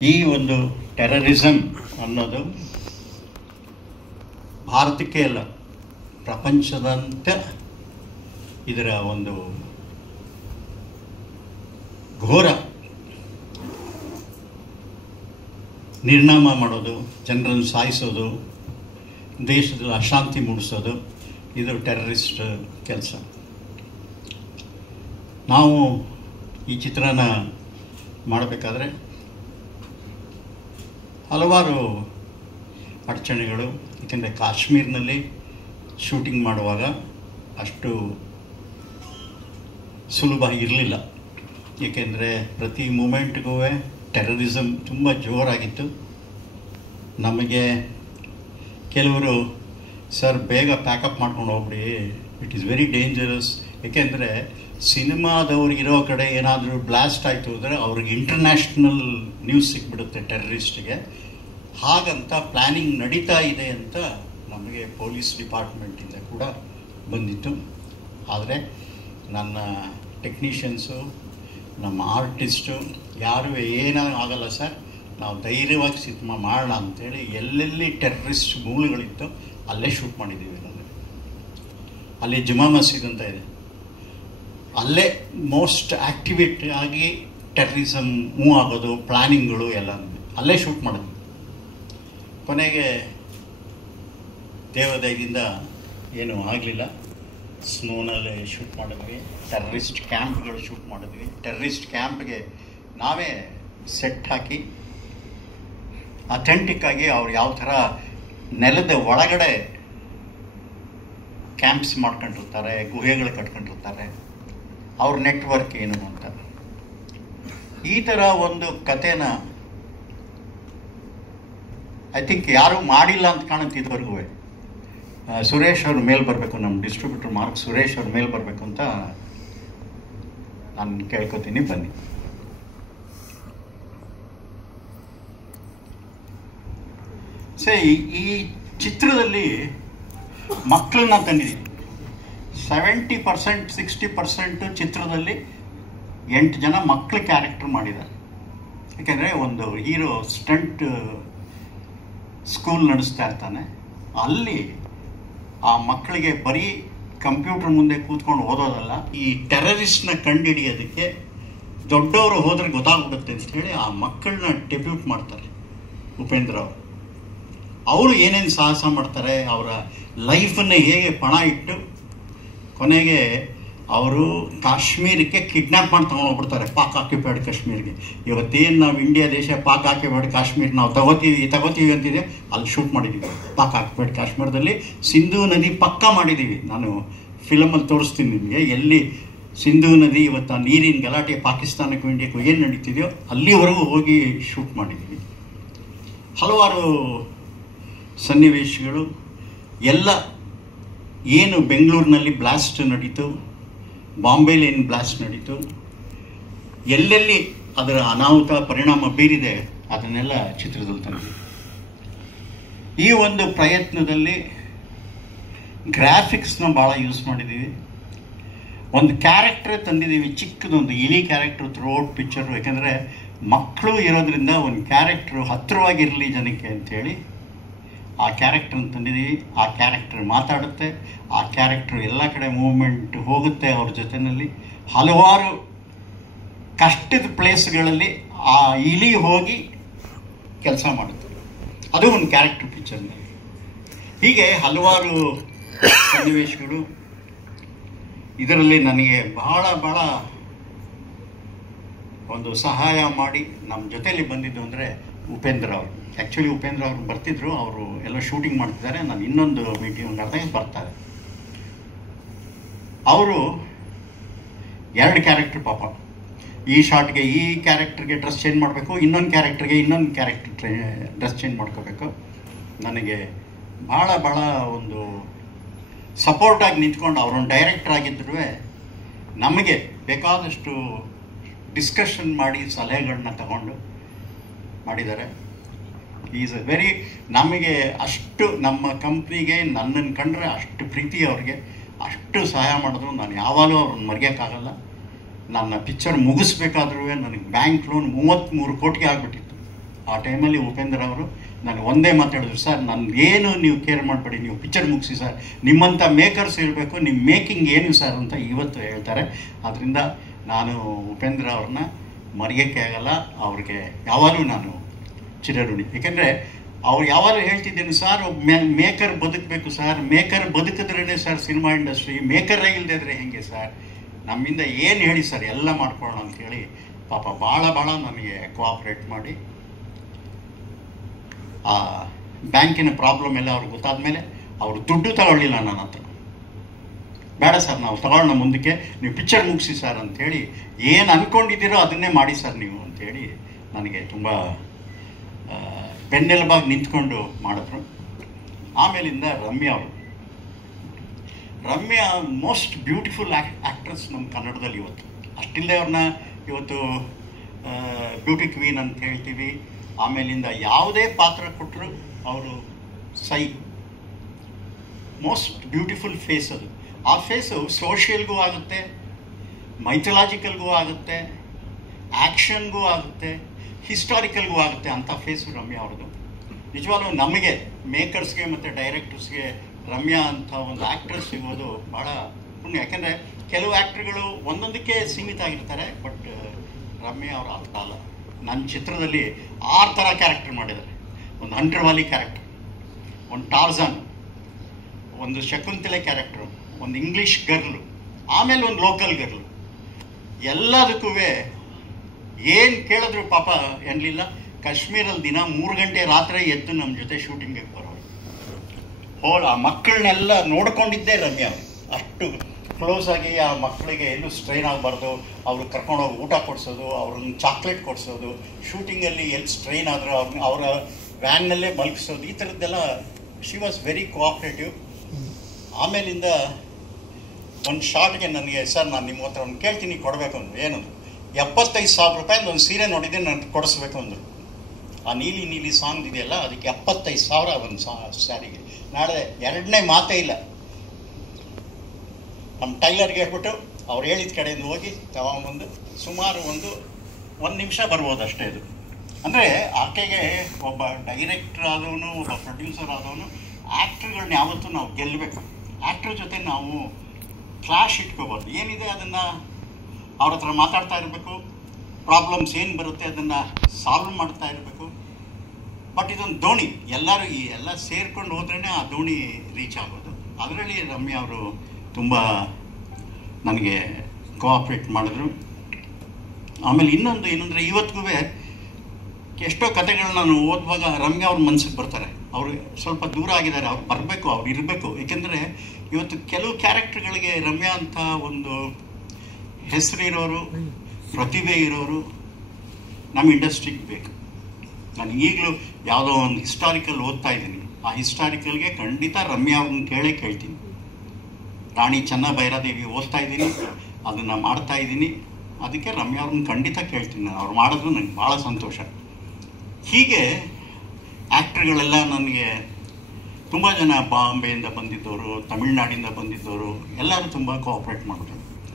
ಈ ಒಂದು ಟೆರರಿಸಮ್ ಅನ್ನೋದು ಭಾರತಕ್ಕೆ ಅಲ್ಲ, ಪ್ರಪಂಚದಂತೆ ಇದರ ಒಂದು ಘೋರ ನಿರ್ನಾಮ ಮಾಡೋದು, ಜನರನ್ನು ಸಾಯಿಸೋದು, ದೇಶದಲ್ಲಿ ಅಶಾಂತಿ ಮೂಡಿಸೋದು, ಇದು ಟೆರರಿಸ್ಟ್ ಕೆಲಸ. ನಾವು ಈ ಚಿತ್ರನ ಮಾಡಬೇಕಾದ್ರೆ ಹಲವಾರು ಅಡಚಣೆಗಳು, ಏಕೆಂದರೆ ಕಾಶ್ಮೀರ್ನಲ್ಲಿ ಶೂಟಿಂಗ್ ಮಾಡುವಾಗ ಅಷ್ಟು ಸುಲಭ ಇರಲಿಲ್ಲ. ಏಕೆಂದರೆ ಪ್ರತಿ ಮೂಮೆಂಟ್ಗೂ ಟೆರರಿಸಮ್ ತುಂಬ ಜೋರಾಗಿತ್ತು. ನಮಗೆ ಕೆಲವರು ಸರ್ ಬೇಗ ಪ್ಯಾಕಪ್ ಮಾಡ್ಕೊಂಡು ಹೋಗ್ಬಿಡಿ, ಇಟ್ ಈಸ್ ವೆರಿ ಡೇಂಜರಸ್. ಏಕೆಂದರೆ ಸಿನಿಮಾದವ್ರು ಇರೋ ಕಡೆ ಏನಾದರೂ ಬ್ಲಾಸ್ಟ್ ಆಯಿತು ಅಂದರೆ ಅವ್ರಿಗೆ ಇಂಟರ್ನ್ಯಾಷನಲ್ ನ್ಯೂಸ್ ಸಿಕ್ಬಿಡುತ್ತೆ ಟೆರರಿಸ್ಟ್ಗೆ. ಹಾಗಂತ ಪ್ಲ್ಯಾನಿಂಗ್ ನಡೀತಾ ಇದೆ ಅಂತ ನಮಗೆ ಪೊಲೀಸ್ ಡಿಪಾರ್ಟ್ಮೆಂಟಿಂದ ಕೂಡ ಬಂದಿತ್ತು. ಆದರೆ ನನ್ನ ಟೆಕ್ನಿಷಿಯನ್ಸು, ನಮ್ಮ ಆರ್ಟಿಸ್ಟು ಯಾರೂ ಏನೂ ಆಗಲ್ಲ ಸರ್, ನಾವು ಧೈರ್ಯವಾಗಿ ಸಿನಿಮಾ ಮಾಡೋಣ ಅಂಥೇಳಿ ಎಲ್ಲೆಲ್ಲಿ ಟೆರರಿಸ್ಟ್ ಮೂಲಗಳಿತ್ತು ಅಲ್ಲೇ ಶೂಟ್ ಮಾಡಿದ್ದೀವಿ. ನಮಗೆ ಅಲ್ಲಿ ಜುಮಾ ಮಸೀದ್ ಅಂತ ಇದೆ, ಅಲ್ಲೇ ಮೋಸ್ಟ್ ಆ್ಯಕ್ಟಿವೇಟ್ ಆಗಿ ಟೆರರಿಸಮ್ ಮೂವ್ ಆಗೋದು, ಪ್ಲ್ಯಾನಿಂಗ್ಗಳು ಎಲ್ಲ ಅಲ್ಲೇ ಶೂಟ್ ಮಾಡಿದ್ವಿ. ಕೊನೆಗೆ ದೇವದಯದಿಂದ ಏನೂ ಆಗಲಿಲ್ಲ. ಸ್ನೋನಲ್ಲೇ ಶೂಟ್ ಮಾಡಿದ್ವಿ, ಟೆರರಿಸ್ಟ್ ಕ್ಯಾಂಪ್ಗಳು ಶೂಟ್ ಮಾಡಿದ್ವಿ. ಟೆರರಿಸ್ಟ್ ಕ್ಯಾಂಪ್ಗೆ ನಾವೇ ಸೆಟ್ ಹಾಕಿ ಅಥೆಂಟಿಕ್ಕಾಗಿ ಅವ್ರು ಯಾವ ಥರ ನೆಲದ ಒಳಗಡೆ ಕ್ಯಾಂಪ್ಸ್ ಮಾಡ್ಕೊಂಡಿರ್ತಾರೆ, ಗುಹೆಗಳು ಕಟ್ಕೊಂಡಿರ್ತಾರೆ, ಅವ್ರ ನೆಟ್ವರ್ಕ್ ಏನು ಅಂತ ಈ ಥರ ಒಂದು ಕಥೆನ ಐ ಥಿಂಕ್ ಯಾರೂ ಮಾಡಿಲ್ಲ ಅಂತ ಕಾಣುತ್ತೆ ಇದುವರೆಗೂ. ಸುರೇಶ್ ಅವ್ರ ಮೇಲೆ ಬರಬೇಕು, ನಮ್ಮ ಡಿಸ್ಟ್ರಿಬ್ಯೂಟರ್ ಮಾರ್ಕ್ ಸುರೇಶ್ ಅವ್ರ ಮೇಲೆ ಬರಬೇಕು ಅಂತ ನಾನು ಕೇಳ್ಕೊತೀನಿ. ಬನ್ನಿ. ಈ ಚಿತ್ರದಲ್ಲಿ ಮಕ್ಕಳನ್ನ ತಂದಿದ್ದೀವಿ. 70% 60% ಚಿತ್ರದಲ್ಲಿ 8 ಜನ ಮಕ್ಕಳ ಕ್ಯಾರೆಕ್ಟರ್ ಮಾಡಿದ್ದಾರೆ. ಯಾಕೆಂದರೆ ಒಂದು ಹೀರೋ ಸ್ಟಂಟ್ ಸ್ಕೂಲ್ ನಡೆಸ್ತಾ ಇರ್ತಾನೆ, ಅಲ್ಲಿ ಆ ಮಕ್ಕಳಿಗೆ ಬರೀ ಕಂಪ್ಯೂಟರ್ ಮುಂದೆ ಕೂತ್ಕೊಂಡು ಓದೋದಲ್ಲ, ಈ ಟೆರರಿಸ್ಟ್ನ ಕಂಡುಹಿಡಿಯೋದಕ್ಕೆ ದೊಡ್ಡವರು ಹೋದ್ರೆ ಗೊತ್ತಾಗ್ಬಿಡುತ್ತೆ ಅಂತ ಹೇಳಿ ಆ ಮಕ್ಕಳನ್ನ ಡೆಬ್ಯೂಟ್ ಮಾಡ್ತಾರೆ ಉಪೇಂದ್ರ ಅವರು. ಅವರು ಏನೇನು ಸಾಹಸ ಮಾಡ್ತಾರೆ, ಅವರ ಲೈಫನ್ನೇ ಹೇಗೆ ಪಣ ಇಟ್ಟು ಕೊನೆಗೆ ಅವರು ಕಾಶ್ಮೀರಕ್ಕೆ ಕಿಡ್ನ್ಯಾಪ್ ಮಾಡಿ ತೊಗೊಂಡೋಗ್ಬಿಡ್ತಾರೆ, ಪಾಕ್ ಆಕ್ಯುಪೈಡ್ ಕಾಶ್ಮೀರ್ಗೆ. ಇವತ್ತೇನು ನಾವು ಇಂಡಿಯಾ ದೇಶ ಪಾಕ್ ಆಕ್ಯುಪೈಡ್ ಕಾಶ್ಮೀರ್ ನಾವು ತಗೋತೀವಿ ಅಂತಿದೆ, ಅಲ್ಲಿ ಶೂಟ್ ಮಾಡಿದ್ದೀವಿ. ಪಾಕ್ ಆಕ್ಯುಪೈಡ್ ಕಾಶ್ಮೀರದಲ್ಲಿ ಸಿಂಧೂ ನದಿ ಪಕ್ಕ ಮಾಡಿದ್ದೀವಿ. ನಾನು ಫಿಲಮಲ್ಲಿ ತೋರಿಸ್ತೀನಿ ನಿಮಗೆ, ಎಲ್ಲಿ ಸಿಂಧೂ ನದಿ ಇವತ್ತು ಆ ನೀರಿನ ಗಲಾಟೆ ಪಾಕಿಸ್ತಾನಕ್ಕೂ ಇಂಡಿಯಾಕ್ಕೂ ಏನು ನಡೀತಿದೆಯೋ ಅಲ್ಲಿವರೆಗೂ ಹೋಗಿ ಶೂಟ್ ಮಾಡಿದ್ದೀವಿ. ಹಲವಾರು ಸನ್ನಿವೇಶಗಳು ಎಲ್ಲ ಏನು ಬೆಂಗಳೂರಿನಲ್ಲಿ ಬ್ಲಾಸ್ಟ್ ನಡೀತು, ಬಾಂಬೆಲಿ ಏನು ಬ್ಲಾಸ್ಟ್ ನಡೀತು, ಎಲ್ಲೆಲ್ಲಿ ಅದರ ಅನಾಹುತ ಪರಿಣಾಮ ಬೀರಿದೆ ಅದನ್ನೆಲ್ಲ ಚಿತ್ರದಲ್ಲಿ ತಂದಿದ್ದೀವಿ. ಈ ಒಂದು ಪ್ರಯತ್ನದಲ್ಲಿ ಗ್ರಾಫಿಕ್ಸ್ನ ಭಾಳ ಯೂಸ್ ಮಾಡಿದ್ದೀವಿ. ಒಂದು ಕ್ಯಾರೆಕ್ಟರ್ ತಂದಿದ್ದೀವಿ, ಚಿಕ್ಕದೊಂದು ಇಲಿ ಕ್ಯಾರೆಕ್ಟರ್ ಥ್ರೂಔಟ್ ಪಿಕ್ಚರು. ಯಾಕೆಂದರೆ ಮಕ್ಕಳು ಇರೋದ್ರಿಂದ ಒಂದು ಕ್ಯಾರೆಕ್ಟ್ರು ಹತ್ತಿರವಾಗಿರಲಿ ಜನಕ್ಕೆ ಅಂಥೇಳಿ ಆ ಕ್ಯಾರೆಕ್ಟ್ರನ್ನ ತಂದಿದ್ದೀವಿ. ಆ ಕ್ಯಾರೆಕ್ಟರ್ ಮಾತಾಡುತ್ತೆ, ಆ ಕ್ಯಾರೆಕ್ಟ್ರು ಎಲ್ಲ ಕಡೆ ಮೂವ್ಮೆಂಟ್ ಹೋಗುತ್ತೆ ಅವ್ರ ಜೊತೆಯಲ್ಲಿ. ಹಲವಾರು ಕಷ್ಟದ ಪ್ಲೇಸ್ಗಳಲ್ಲಿ ಆ ಇಲಿ ಹೋಗಿ ಕೆಲಸ ಮಾಡುತ್ತೆ, ಅದು ಒಂದು ಕ್ಯಾರೆಕ್ಟರ್ ಪಿಕ್ಚರ್ನಲ್ಲಿ. ಹೀಗೆ ಹಲವಾರು ಸನ್ನಿವೇಶಗಳು ಇದರಲ್ಲಿ ನನಗೆ ಬಹಳ ಒಂದು ಸಹಾಯ ಮಾಡಿ ನಮ್ಮ ಜೊತೆಯಲ್ಲಿ ಬಂದಿದ್ದು ಅಂದರೆ ಉಪೇಂದ್ರ ಅವರು. ಆ್ಯಕ್ಚುಲಿ ಉಪೇಂದ್ರ ಅವರು ಬರ್ತಿದ್ರು, ಅವರು ಎಲ್ಲ ಶೂಟಿಂಗ್ ಮಾಡ್ತಿದ್ದಾರೆ, ನಾನು ಇನ್ನೊಂದು ಮೀಟಿಂಗ್ ಅರ್ಧಾಗೆ ಬರ್ತಾರೆ. ಅವರು 2 ಕ್ಯಾರೆಕ್ಟರ್, ಪಾಪ ಈ ಶಾರ್ಟ್ಗೆ ಈ ಕ್ಯಾರೆಕ್ಟರ್ಗೆ ಡ್ರೆಸ್ ಚೇಂಜ್ ಮಾಡಬೇಕು, ಇನ್ನೊಂದು ಕ್ಯಾರೆಕ್ಟರ್ಗೆ ಇನ್ನೊಂದು ಕ್ಯಾರೆಕ್ಟರ್ ಡ್ರೆಸ್ ಚೇಂಜ್ ಮಾಡ್ಕೋಬೇಕು. ನನಗೆ ಭಾಳ ಒಂದು ಸಪೋರ್ಟಾಗಿ ನಿಂತ್ಕೊಂಡು ಅವರೊಂದು ಡೈರೆಕ್ಟರ್ ಆಗಿದ್ದರೂ ನಮಗೆ ಬೇಕಾದಷ್ಟು ಡಿಸ್ಕಷನ್ ಮಾಡಿ ಸಲಹೆಗಳನ್ನ ತಗೊಂಡು ಮಾಡಿದ್ದಾರೆ. ಈಸ್ ಅ ವೆರಿ, ನಮಗೆ ಅಷ್ಟು ನಮ್ಮ ಕಂಪ್ನಿಗೆ ನನ್ನನ್ನು ಕಂಡ್ರೆ ಅಷ್ಟು ಪ್ರೀತಿ ಅವ್ರಿಗೆ, ಅಷ್ಟು ಸಹಾಯ ಮಾಡಿದ್ರು ನಾನು ಯಾವಾಗಲೂ ಅವ್ರನ್ನ ಮರೆಯೋಕ್ಕಾಗಲ್ಲ. ನನ್ನ ಪಿಕ್ಚರ್ ಮುಗಿಸ್ಬೇಕಾದ್ರೂ ನನಗೆ ಬ್ಯಾಂಕ್ ಲೋನ್ 33 ಕೋಟಿಗೆ ಆಗಿಬಿಟ್ಟಿತ್ತು. ಆ ಟೈಮಲ್ಲಿ ಉಪೇಂದ್ರ ಅವರು ನಾನು ಒಂದೇ ಮಾತಾಡಿದ್ರು, ಸರ್ ಏನು ನೀವು ಕೇರ್ ಮಾಡಬೇಡಿ, ನೀವು ಪಿಕ್ಚರ್ ಮುಗಿಸಿ ಸರ್, ನಿಮ್ಮಂಥ ಮೇಕರ್ಸ್ ಇರಬೇಕು, ನಿಮ್ಮ ಮೇಕಿಂಗ್ ಏನು ಸರ್ ಅಂತ ಇವತ್ತು ಹೇಳ್ತಾರೆ. ಆದ್ದರಿಂದ ನಾನು ಉಪೇಂದ್ರ ಅವ್ರನ್ನ ಮರೆಯೋಕ್ಕೆ ಆಗಲ್ಲ, ಅವ್ರಿಗೆ ಯಾವಾಗಲೂ ನಾನು ಚಿರಋಣಿ. ಏಕೆಂದರೆ ಅವ್ರು ಯಾವಾಗಲೂ ಹೇಳ್ತಿದ್ದೇನೆ, ಸರ್ ಮೇಕರ್ ಬದುಕಬೇಕು ಸರ್, ಮೇಕರ್ ಬದುಕಿದ್ರೇ ಸರ್ ಸಿನಿಮಾ ಇಂಡಸ್ಟ್ರಿ, ಮೇಕರೇ ಇಲ್ಲದೆ ಇದ್ರೆ ಹೇಗೆ ಸರ್, ನಮ್ಮಿಂದ ಏನು ಹೇಳಿ ಸರ್ ಎಲ್ಲ ಮಾಡ್ಕೊಳ್ಳೋಣ ಅಂಥೇಳಿ ಪಾಪ ಭಾಳ ನನಗೆ ಕೋಆಪ್ರೇಟ್ ಮಾಡಿ ಆ ಬ್ಯಾಂಕಿನ ಪ್ರಾಬ್ಲಮ್ ಎಲ್ಲ ಅವ್ರಿಗೆ ಗೊತ್ತಾದ ಮೇಲೆ ಅವರು ದುಡ್ಡು ತಗೊಳ್ಳಿಲ್ಲ ನನ್ನ ಹತ್ರ. ಬೇಡ ಸರ್ ನಾವು ತಗೊಳ್ಳೋಣ ಮುಂದಕ್ಕೆ, ನೀವು ಪಿಕ್ಚರ್ ಮುಗಿಸಿ ಸರ್ ಅಂಥೇಳಿ, ಏನು ಅಂದ್ಕೊಂಡಿದ್ದೀರೋ ಅದನ್ನೇ ಮಾಡಿ ಸರ್ ನೀವು ಅಂಥೇಳಿ ನನಗೆ ತುಂಬ ಬೆನ್ನೆಲುಬಾಗಿ ನಿಂತ್ಕೊಂಡು ಮಾಡಿದ್ರು. ಆಮೇಲಿಂದ ರಮ್ಯಾ ಮೋಸ್ಟ್ ಬ್ಯೂಟಿಫುಲ್ ಆ್ಯಕ್ಟ್ರೆಸ್ ನಮ್ಮ ಕನ್ನಡದಲ್ಲಿ ಇವತ್ತು. ಅಷ್ಟಿಲ್ಲದೆ ಅವ್ರನ್ನ ಇವತ್ತು ಬ್ಯೂಟಿ ಕ್ವೀನ್ ಅಂತ ಹೇಳ್ತೀವಿ. ಆಮೇಲಿಂದ ಯಾವುದೇ ಪಾತ್ರ ಕೊಟ್ಟರು ಅವರು ಮೋಸ್ಟ್ ಬ್ಯೂಟಿಫುಲ್ ಫೇಸ್ ಅದು. ಆ ಫೇಸು ಸೋಷಿಯಲ್ಗೂ ಆಗುತ್ತೆ, ಮೈಥಲಾಜಿಕಲ್ಗೂ ಆಗುತ್ತೆ, ಆ್ಯಕ್ಷನ್ಗೂ ಆಗುತ್ತೆ, ಹಿಸ್ಟಾರಿಕಲ್ಗೂ ಆಗುತ್ತೆ. ಅಂಥ ಫೇಸು ರಮ್ಯಾ ಅವ್ರದ್ದು. ನಿಜವಾಗ್ಲೂ ನಮಗೆ ಮೇಕರ್ಸ್ಗೆ ಮತ್ತು ಡೈರೆಕ್ಟರ್ಸ್ಗೆ ರಮ್ಯಾ ಅಂತ ಒಂದು ಆ್ಯಕ್ಟ್ರೆಸ್ ಸಿಗೋದು ಭಾಳ ಪುಣ್ಯ. ಯಾಕೆಂದರೆ ಕೆಲವು ಆ್ಯಕ್ಟ್ರುಗಳು ಒಂದೊಂದಕ್ಕೆ ಸೀಮಿತ ಆಗಿರ್ತಾರೆ, ಬಟ್ ರಮ್ಯಾ ಅವರು ಅರ್ಥ ಅಲ್ಲ. ನನ್ನ ಚಿತ್ರದಲ್ಲಿ 6 ಥರ ಕ್ಯಾರೆಕ್ಟರ್ ಮಾಡಿದ್ದಾರೆ. ಒಂದು ಹಂಟ್ರವಾಲಿ ಕ್ಯಾರೆಕ್ಟರ್, ಒಂದು ಟಾರ್ಜನ್, ಒಂದು ಶಕುಂತಲೆ ಕ್ಯಾರೆಕ್ಟ್ರು, ಒಂದು ಇಂಗ್ಲೀಷ್ ಗರ್ಲು, ಆಮೇಲೆ ಒಂದು ಲೋಕಲ್ ಗರ್ಲು. ಎಲ್ಲದಕ್ಕೂ ಏನು ಕೇಳಿದ್ರು ಪಾಪ ಎನ್ನಲಿಲ್ಲ. ಕಾಶ್ಮೀರಲ್ಲಿ ದಿನ 3 ಗಂಟೆ ರಾತ್ರಿ ಎದ್ದು ನಮ್ಮ ಜೊತೆ ಶೂಟಿಂಗ್ಗೆ ಬರೋರು. ಆ ಮಕ್ಕಳನ್ನೆಲ್ಲ ನೋಡ್ಕೊಂಡಿದ್ದೇ ರಮ್ಯಾ. ಅಷ್ಟು ಕ್ಲೋಸ್ ಆಗಿ ಆ ಮಕ್ಕಳಿಗೆ ಎಲ್ಲೂ ಸ್ಟ್ರೈನ್ ಆಗಬಾರ್ದು, ಅವರು ಕರ್ಕೊಂಡೋಗಿ ಊಟ ಕೊಡಿಸೋದು, ಅವ್ರನ್ನ ಚಾಕ್ಲೇಟ್ ಕೊಡಿಸೋದು, ಶೂಟಿಂಗಲ್ಲಿ ಎಲ್ಲಿ ಸ್ಟ್ರೈನ್ ಆದರೂ ಅವರ ವ್ಯಾನ್ನಲ್ಲೇ ಮಲಗಿಸೋದು, ಈ ಥರದ್ದೆಲ್ಲ ಶಿ ವಾಸ್ ವೆರಿ ಕೋಆಪ್ರೇಟಿವ್. ಆಮೇಲಿಂದ ಒಂದು ಶಾರ್ಟ್ಗೆ ನನಗೆ, ಸರ್ ನಾನು ನಿಮ್ಮ ಹತ್ರ ಒಂದು ಕೇಳ್ತೀನಿ ಕೊಡಬೇಕು ಅಂದರು. ಏನದು? 75,000 ರೂಪಾಯಿಂದ ಒಂದು ಸೀರೆ ನೋಡಿದ್ದೆ ನಾನು ಕೊಡಿಸ್ಬೇಕು ಅಂದರು. ಆ ನೀಲಿ ಸಾಂಗ್ ಇದೆಯಲ್ಲ, ಅದಕ್ಕೆ 75,000 ಒಂದು ಸ್ಯಾರಿಗೆ. ನಾಳೆ 2ನೇ ಮಾತೇ ಇಲ್ಲ. ನಮ್ಮ ಟೈಲರ್ಗೆ ಹೇಳ್ಬಿಟ್ಟು ಅವ್ರು ಹೇಳಿದ ಕಡೆಯಿಂದ ಹೋಗಿ ತಗೊಂಬಂದು ಸುಮಾರು ಒಂದು ನಿಮಿಷ ಬರ್ಬೋದು ಅಷ್ಟೇ. ಇದು ಅಂದರೆ ಆಕೆಗೆ ಒಬ್ಬ ಡೈರೆಕ್ಟರ್ ಆದವನು, ಒಬ್ಬ ಪ್ರೊಡ್ಯೂಸರ್ ಆದವನು, ಆ್ಯಕ್ಟ್ರುಗಳನ್ನ ಯಾವತ್ತೂ ನಾವು ಗೆಲ್ಲಬೇಕು. ಆ್ಯಕ್ಟ್ರ್ ಜೊತೆ ನಾವು ಕ್ಲಾಶ್ ಇಟ್ಕೋಬಾರ್ದು. ಏನಿದೆ ಅದನ್ನು ಅವ್ರ ಹತ್ರ ಮಾತಾಡ್ತಾ ಇರಬೇಕು, ಪ್ರಾಬ್ಲಮ್ಸ್ ಏನು ಬರುತ್ತೆ ಅದನ್ನು ಸಾಲ್ವ್ ಮಾಡ್ತಾ ಇರಬೇಕು. ಬಟ್ ಇದೊಂದು ದೋಣಿ, ಎಲ್ಲ ಸೇರ್ಕೊಂಡು ಹೋದ್ರೇ ಆ ದೋಣಿ ರೀಚ್ ಆಗೋದು. ಅದರಲ್ಲಿ ರಮ್ಯಾ ಅವರು ತುಂಬ ನನಗೆ ಕೋಆಪ್ರೇಟ್ ಮಾಡಿದ್ರು. ಆಮೇಲೆ ಇನ್ನೊಂದು ಏನಂದರೆ, ಇವತ್ತಿಗೂ ಎಷ್ಟೋ ಕಥೆಗಳನ್ನ ನಾನು ಓದುವಾಗ ರಮ್ಯಾ ಅವ್ರ ಮನಸ್ಸಿಗೆ ಬರ್ತಾರೆ. ಅವರು ಸ್ವಲ್ಪ ದೂರ ಆಗಿದ್ದಾರೆ, ಅವ್ರು ಬರಬೇಕು, ಅವ್ರು ಇರಬೇಕು. ಏಕೆಂದರೆ ಇವತ್ತು ಕೆಲವು ಕ್ಯಾರೆಕ್ಟರ್ಗಳಿಗೆ ರಮ್ಯಾ ಅಂತ ಒಂದು ಹೆಸರಿರೋರು, ಪ್ರತಿಭೆ ಇರೋರು ನಮ್ಮ ಇಂಡಸ್ಟ್ರಿಗೆ ಬೇಕು. ನಾನು ಈಗಲೂ ಯಾವುದೋ ಒಂದು ಹಿಸ್ಟಾರಿಕಲ್ ಓದ್ತಾ ಇದ್ದೀನಿ. ಆ ಹಿಸ್ಟಾರಿಕಲ್ಗೆ ಖಂಡಿತ ರಮ್ಯಾ ಅವ್ರನ್ನ ಕೇಳ್ತೀನಿ. ರಾಣಿ ಚೆನ್ನಭೈರಾದೇವಿ ಓದ್ತಾ ಇದ್ದೀನಿ, ಅದನ್ನು ಮಾಡ್ತಾ ಇದ್ದೀನಿ. ಅದಕ್ಕೆ ರಮ್ಯಾ ಅವ್ರನ್ನ ಖಂಡಿತ ಕೇಳ್ತೀನಿ ನಾನು. ಅವ್ರು ಮಾಡಿದ್ರು ನನಗೆ ಭಾಳ ಸಂತೋಷ. ಹೀಗೆ ಆ್ಯಕ್ಟ್ರುಗಳೆಲ್ಲ ನನಗೆ ತುಂಬ ಜನ ಬಾಂಬೆಯಿಂದ ಬಂದಿದ್ದವರು, ತಮಿಳ್ನಾಡಿಂದ ಬಂದಿದ್ದವರು ಎಲ್ಲರೂ ತುಂಬ ಕೋಆಪ್ರೇಟ್ ಮಾಡಿದ್ರು.